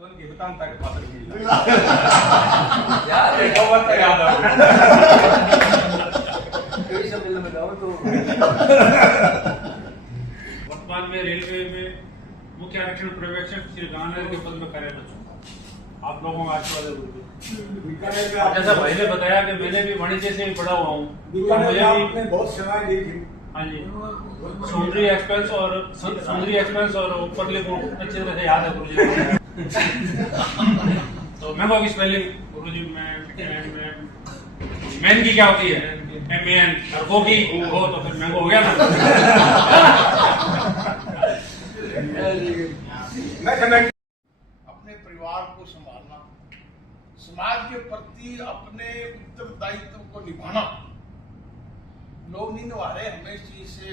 वर्तमान में रेलवे में मुख्य आरक्षण पर्यवेक्षक श्री गांधर के पद में कार्यरत हूँ। आप लोगों का आशीर्वाद है। जैसा भाई ने बताया कि मैंने भी वाणिज्य से ही पढ़ा हुआ हूँ, मुझे बहुत सेवाएं दी थी। हाँ जी, समुद्री एक्सपेंस और ऊपरली को अच्छी तरह से याद है गुरुजी। तो मैंगो की स्पेलिंग गुरुजी मैन की क्या होती है? MAN। और वो की हो तो फिर मैंगो हो गया ना। अपने परिवार को संभालना, समाज के प्रति अपने उत्तरदायित्व को निभाना। लोग नहीं निभा रहे, हमें इस चीज से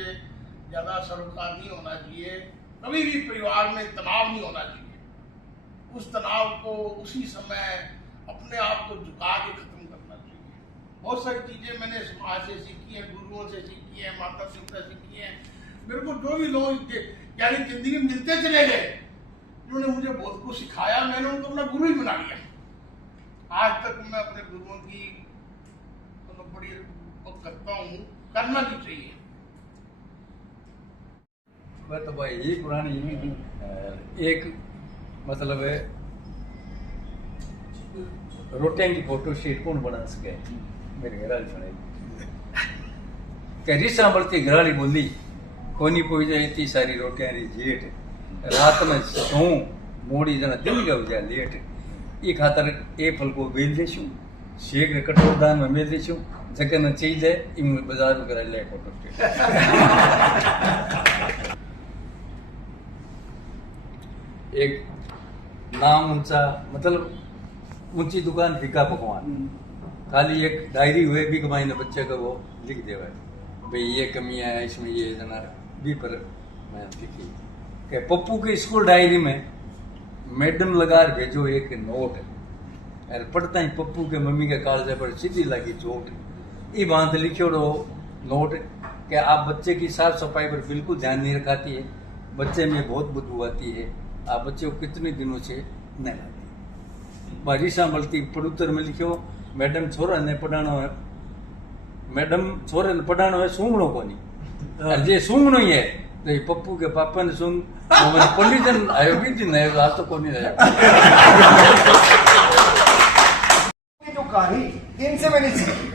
ज्यादा सरोकार नहीं होना चाहिए। कभी भी परिवार में तनाव नहीं होना चाहिए। उस तनाव को उसी समय अपने आप को झुका के खत्म करना चाहिए। बहुत सारी चीजें मैंने समाज से सीखी है, गुरुओं से सीखी है, माता पिता सीखी है। मेरे को जो भी लोग यानी जिंदगी में मिलते चले गए, उन्होंने मुझे बहुत कुछ सिखाया, मैंने उनको अपना गुरु ही बना लिया। आज तक मैं अपने गुरुओं की बड़ी करता हूँ, करना भी चाहिए। मैं तो भाई ये पुरानी एक मतलब है रोटियां की फोटो शीट कौन बना सके? मेरे घराली बनाई करी सांभती घराली बोली कोनी पोई जाए इतनी सारी रोटियां री जेठ रात में सो मोड़ी जना दिल गयो जा लेट ई खातर ए फल को बेल देशू शेक कटोर दान में मेल देशू जगह न चीज है इन बाजार में करा ले फोटो शीट। एक नाम ऊंचा मतलब ऊंची दुकान फीका पकवान, खाली एक डायरी हुए भी कमाई ने बच्चे को वो लिख देवा भाई ये कमियां है इसमें ये जना भी पर मैं लिखी कि पप्पू के स्कूल डायरी में मैडम लगा भेजो एक नोट और पढ़ता ही पप्पू के मम्मी के कागजे पर सीधी लगी चोट। ये बात लिखो नोट कि आप बच्चे की साफ सफाई पर बिल्कुल ध्यान नहीं रखाती है, बच्चे में बहुत बदबू आती है, आप बच्चे को कितने दिनों से नहीं लाती। मारी सांभलती पड़ूतर में लिखो मैडम छोरा ने पढ़ाना है, मैडम छोरे ने पढ़ाना है सूंघणो को नहीं, और जे सूंघणो ही है तो ये पप्पू के पापा ने सूंघ पंडितन आयो भी दिन आयो आज तो कौन नहीं आया। जो कहानी इनसे मैंने सीखी,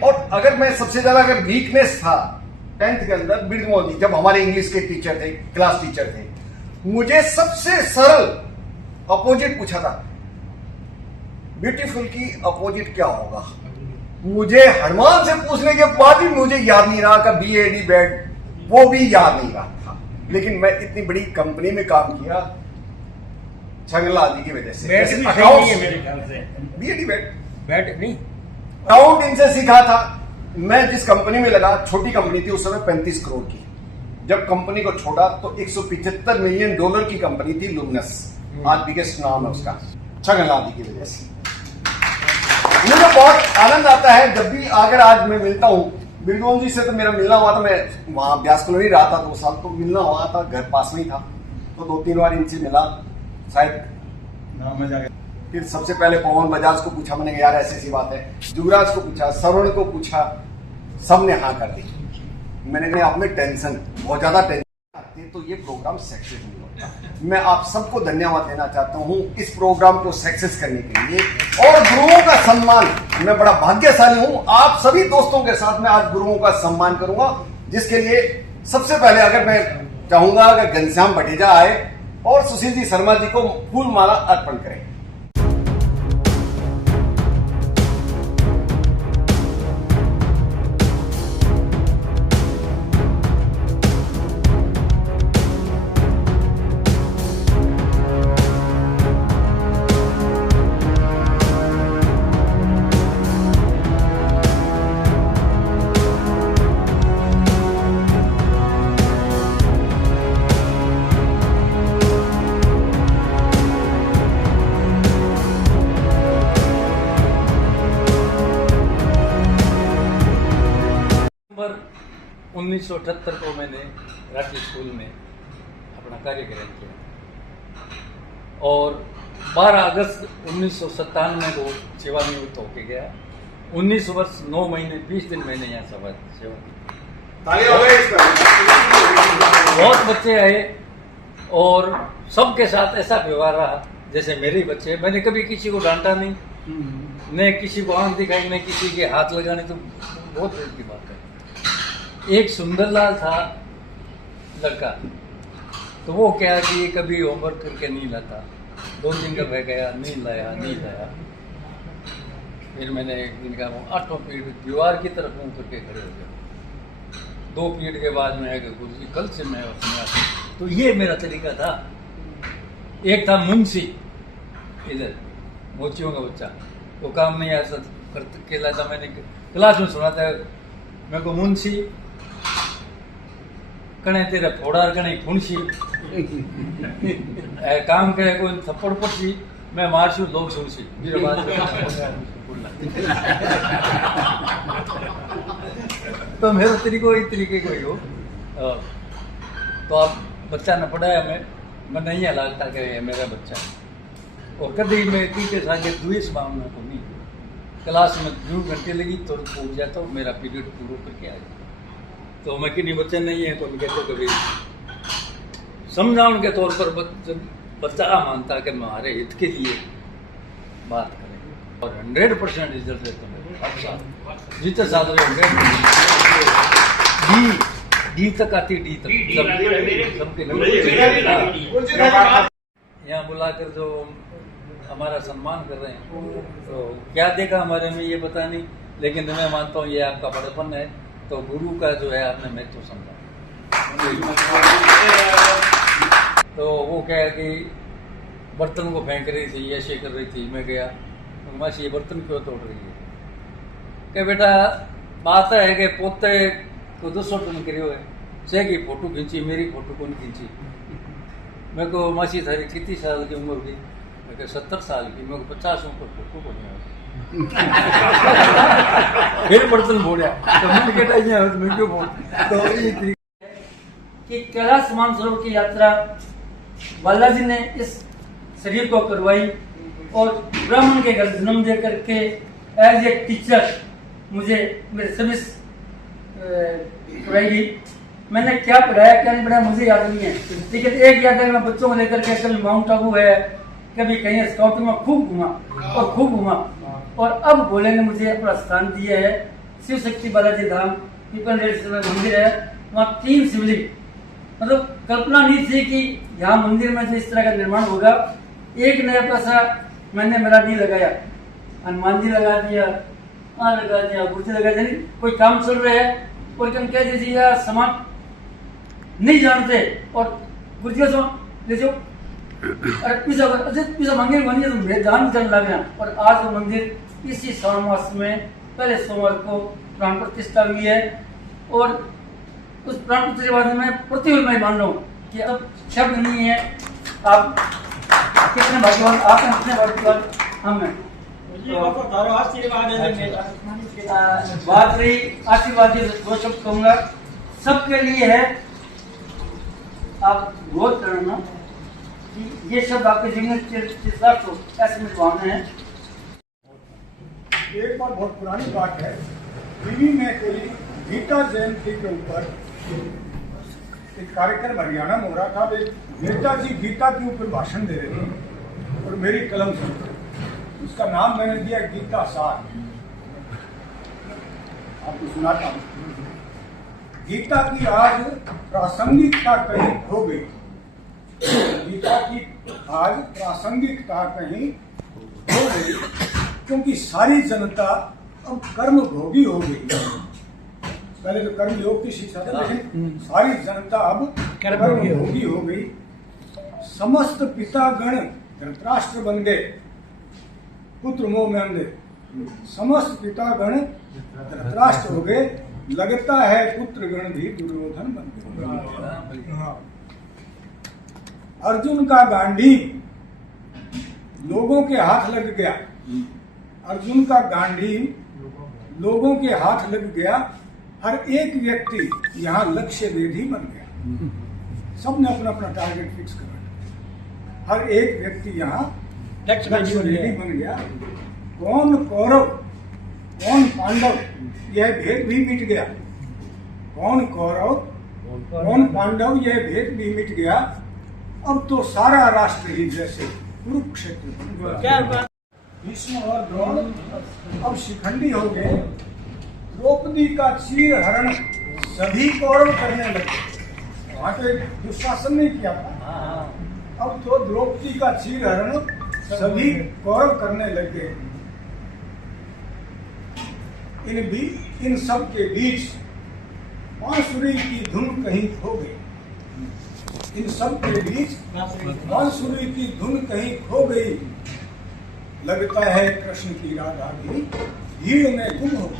और अगर मैं सबसे ज्यादा अगर वीकनेस था 10th के अंदर बिरजू मोदी जब हमारे इंग्लिश के टीचर थे, क्लास टीचर थे, मुझे सबसे सरल अपोजिट पूछा था ब्यूटीफुल की अपोजिट क्या होगा। मुझे हनुमान से पूछने के बाद भी मुझे याद नहीं रहा का BAD बैड, वो भी याद नहीं रहा था। लेकिन मैं इतनी बड़ी कंपनी में काम किया छगला आदि की वजह से। BAD बैड नहीं, अकाउंट इनसे सीखा था। मैं जिस कंपनी में लगा, छोटी कंपनी थी उस समय 35 करोड़ की, जब कंपनी को छोड़ा तो $175 मिलियन की कंपनी थी लुमिनस, आज बिगेस्ट नाम है उसका, छगन आदि की वजह से। मुझे बहुत आनंद आता है जब भी अगर आज मैं मिलता हूँ बिरजू जी से, तो मेरा मिलना हुआ था, मैं वहां ब्यास कॉलोनी रहा था 2 साल, तो मिलना हुआ था, घर पास में ही था, तो 2-3 बार इनसे मिला शायद। फिर सबसे पहले पवन बजाज को पूछा मैंने, यार ऐसी ऐसी बात है, युवराज को पूछा, श्रवण को पूछा, सबने हाँ कर दी। मैंने आप में टेंशन बहुत ज्यादा टेंशन आती है तो ये प्रोग्राम सक्सेस नहीं होता। मैं आप सबको धन्यवाद देना चाहता हूँ इस प्रोग्राम को सक्सेस करने के लिए, और गुरुओं का सम्मान, मैं बड़ा भाग्यशाली हूँ। आप सभी दोस्तों के साथ मैं आज गुरुओं का सम्मान करूंगा, जिसके लिए सबसे पहले अगर मैं चाहूंगा अगर घनश्याम भटेजा आए और सुशील जी शर्मा जी को फूल माला अर्पण करें। नवंबर 1978 को मैंने राठी स्कूल में अपना कार्यक्रम किया, और 12 अगस्त 1997 को सेवानिवृत्त होके गया। 19 वर्ष 9 महीने 20 दिन मैंने यहाँ सेवा की। बहुत बच्चे आए और सबके साथ ऐसा व्यवहार रहा जैसे मेरे ही बच्चे। मैंने कभी किसी को डांटा नहीं, न किसी को आंख दिखाई, न किसी के हाथ लगाने, तो बहुत दूर की बात है। एक सुंदरलाल था लड़का, तो वो क्या कि कभी होमवर्क करके नहीं लाता, 2 दिन का बह गया, नहीं लाया। फिर मैंने एक दिन कहा 8वां पीरियड दीवार की तरफ मुंह करके खड़े हो गए। 2 पीरियड के बाद में गुरु जी कल से मैं उसमें, तो ये मेरा तरीका था। एक था मुंशी, इधर मोचियों का बच्चा, वो काम नहीं ऐसा करके लाता। मैंने क्लास में सुना था, मेरे को मुंशी कने तेरा फोड़ा कने फुंसी काम करे कोई थप्पड़ पड़सी, मैं मारशू लोग सुनसी मेरे बात तो मेरा तरीको इस तरीके को ही हो। तो अब बच्चा न पढ़ाया मैं नहीं लगता कि ये मेरा बच्चा है। और कभी मैं टीचर आगे द्वेष भावना को नहीं, क्लास में 2 घंटे लगी तो पूछ जाता हूँ, मेरा पीरियड पूरा करके आ जाता। तो मैं किन्हीं बच्चे नहीं है तो कहते कभी समझाने के तौर पर बच्चा मानता कि हमारे हित के लिए बात करें। और 100% रिजल्ट रहता है हर साल, जितने साल डी तक आती, डी तक सबके यहाँ बुलाकर जो हमारा सम्मान कर रहे हैं, तो क्या देखा हमारे में ये पता नहीं, लेकिन मैं मानता हूँ ये आपका बड़पन है। तो गुरु का जो है आपने महत्व समझा। तो वो क्या है कि बर्तन को फेंक रही थी, ऐसे कर रही थी, मैं गया तो मासी ये बर्तन क्यों तोड़ रही है? क्या बेटा बात है कि पोते को 200 टन करियो है, से की फोटो खींची, मेरी फोटो कौन खींची? मेरे को मासी थारी कितनी साल की उम्र हुई? मैं कहा 70 साल की। मेरे को 50 ऊपर फोटो को नहीं फिर बर्तन बोलिया तो मैंने कहता मैं क्यों बोल। तो ये कि कैलाश मानसरोवर की यात्रा बालाजी ने इस शरीर को करवाई और ब्राह्मण के घर जन्म दे करके एज ए टीचर मुझे मेरे सर्विस कराई गई। मैंने क्या पढ़ाया क्या नहीं पढ़ाया मुझे याद नहीं है, लेकिन एक याद है, मैं बच्चों को लेकर के कल माउंट आबू है, कभी कहीं स्काउटिंग में खूब घूमा और अब भोले ने मुझे अपना स्थान दिया है। शिव शक्ति बालाजी धाम पीपल रेड मंदिर है, वहाँ 3 शिवलिंग, मतलब कल्पना नहीं थी कि यहाँ मंदिर में जो इस तरह का निर्माण होगा। एक नया पैसा मैंने मेरा नहीं लगाया, हनुमान जी लगा दिया, लगा दिया, गुरु जी लगा दिया, कोई काम चल रहा है और कम कह दीजिए यार समाज नहीं जानते और गुरु जी का ले जाओ, अरे पिज़्ज़ा मांगे बनी तो मेरे जान चल लग गया। और आज वो मंदिर इसी श्रावण मास में पहले सोमवार को प्राण प्रतिष्ठा हुई है और उस प्राण प्रतिष्ठा के बाद में प्रतिदिन मैं मान रहा हूँ कि अब शब्द नहीं है। आप कितने भाग्यवान, आप हैं कितने भाग्यवान, हम हैं। बात रही आशीर्वाद, 2 शब्द कहूँगा सबके लिए है, आप गौर करना कि ये शब्द आपके जीवन चित्रार्थ हो, ऐसे मेरी भावना है। एक बार बहुत पुरानी बात है, दिल्ली में कोई गीता जयंती के ऊपर एक कार्यक्रम हरियाणा में हो रहा था। वे नेताजी गीता के ऊपर भाषण दे रहे थे और मेरी कलम से उसका नाम मैंने दिया गीता सार। आपको सुनाता हूँ। गीता की आज प्रासंगिकता कहीं खो गई, गीता की आज प्रासंगिकता कहीं हो गई, क्योंकि सारी जनता अब कर्म भोगी हो गई। पहले तो कर्म योग की शिक्षा थी, लेकिन सारी जनता अब कर्म भोगी हो गई। समस्त पितागण धृतराष्ट्र बन गए, पुत्र मोह में अंधे। समस्त पितागण धृतराष्ट्र हो गए, लगता है पुत्रगण भी दुर्योधन बन गए। अर्जुन का गांडीव लोगों के हाथ लग गया, अर्जुन का गांडीव लोगों के हाथ लग गया। हर एक व्यक्ति यहाँ लक्ष्य वेधी बन गया, सबने अपना अपना टारगेट फिक्स कर रखा। हर एक व्यक्ति यहाँ रेडी बन गया। कौन कौरव कौन पांडव यह भेद भी मिट गया। कौन कौरव कौन पांडव यह भेद भी मिट गया। अब तो सारा राष्ट्र ही जैसे कुरुक्षेत्र बन गया। भीष्म और द्रोण अब शिखंडी हो गए। द्रौपदी का चीर हरण सभी कौरव करने लगे। वहां तो दुशासन नहीं किया था, अब तो द्रौपदी का चीर हरण सभी कौरव करने लगे। इन सब के बीच बांसुरी की धुन कहीं खो गई। इन सब के बीच बांसुरी की धुन कहीं खो गई। लगता है कृष्ण की राधा भी भीड़ में गुम हो गई।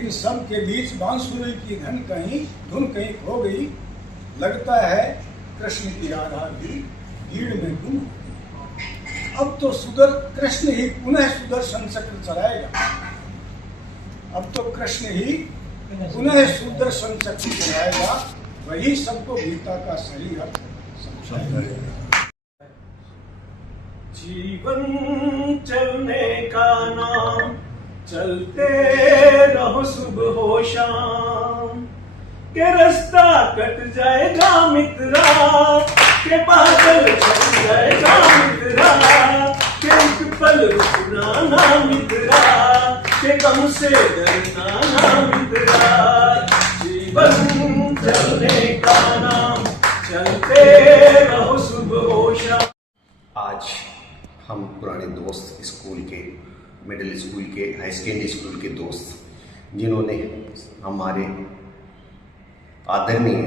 इन सब के बीच बांसुरी की धुन कहीं खो गई। लगता है कृष्ण की राधा भी भीड़ में गुम हो गई। अब तो कृष्ण ही पुनः सुदर्शन चक्र चलाएगा। अब तो कृष्ण ही पुनः सुदर्शन चक्र चलाएगा। वही सबको गीता का सही अर्थ समझाएगा। जीवन चलने का नाम, चलते रहो सुबह हो शाम। के रास्ता कट जाएगा मित्रा, के बादल छट जाएगा मित्रा। के एक पल रुकना ना मित्रा, के गम से डरना ना मित्रा। जीवन चलने का नाम, चलते रहो सुबह हो शाम। आज हम पुराने दोस्त, स्कूल के, मिडिल स्कूल के, हाई सेकेंडरी स्कूल के दोस्त, जिन्होंने हमारे आदरणीय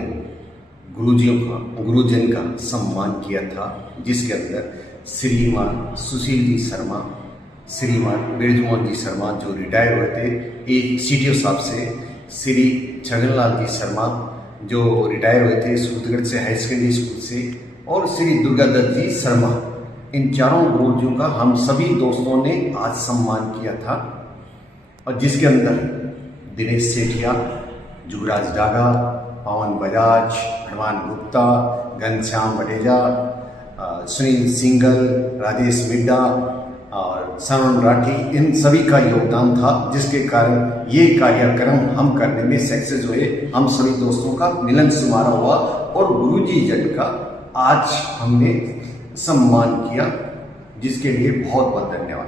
गुरुजन का सम्मान किया था, जिसके अंदर श्रीमान सुशील जी शर्मा, श्रीमान बिरजमोहन जी शर्मा जो रिटायर हुए थे एक CTO साहब से, श्री छगनलाल जी शर्मा जो रिटायर हुए थे सूरतगढ़ से हाई सेकेंडरी स्कूल से, और श्री दुर्गादत्त जी शर्मा। इन चारों गुरुजियों का हम सभी दोस्तों ने आज सम्मान किया था, और जिसके अंदर दिनेश सेठिया, जुगराज डागा, पवन बजाज, हनुमान गुप्ता, घनश्याम बटेजा, सुनील सिंगल, राजेश मिड्डा और सरण राठी, इन सभी का योगदान था, जिसके कारण ये कार्यक्रम हम करने में सक्सेस हुए। हम सभी दोस्तों का मिलन समारोह हुआ और गुरुजी जन का आज हमने सम्मान किया, जिसके लिए बहुत बहुत धन्यवाद।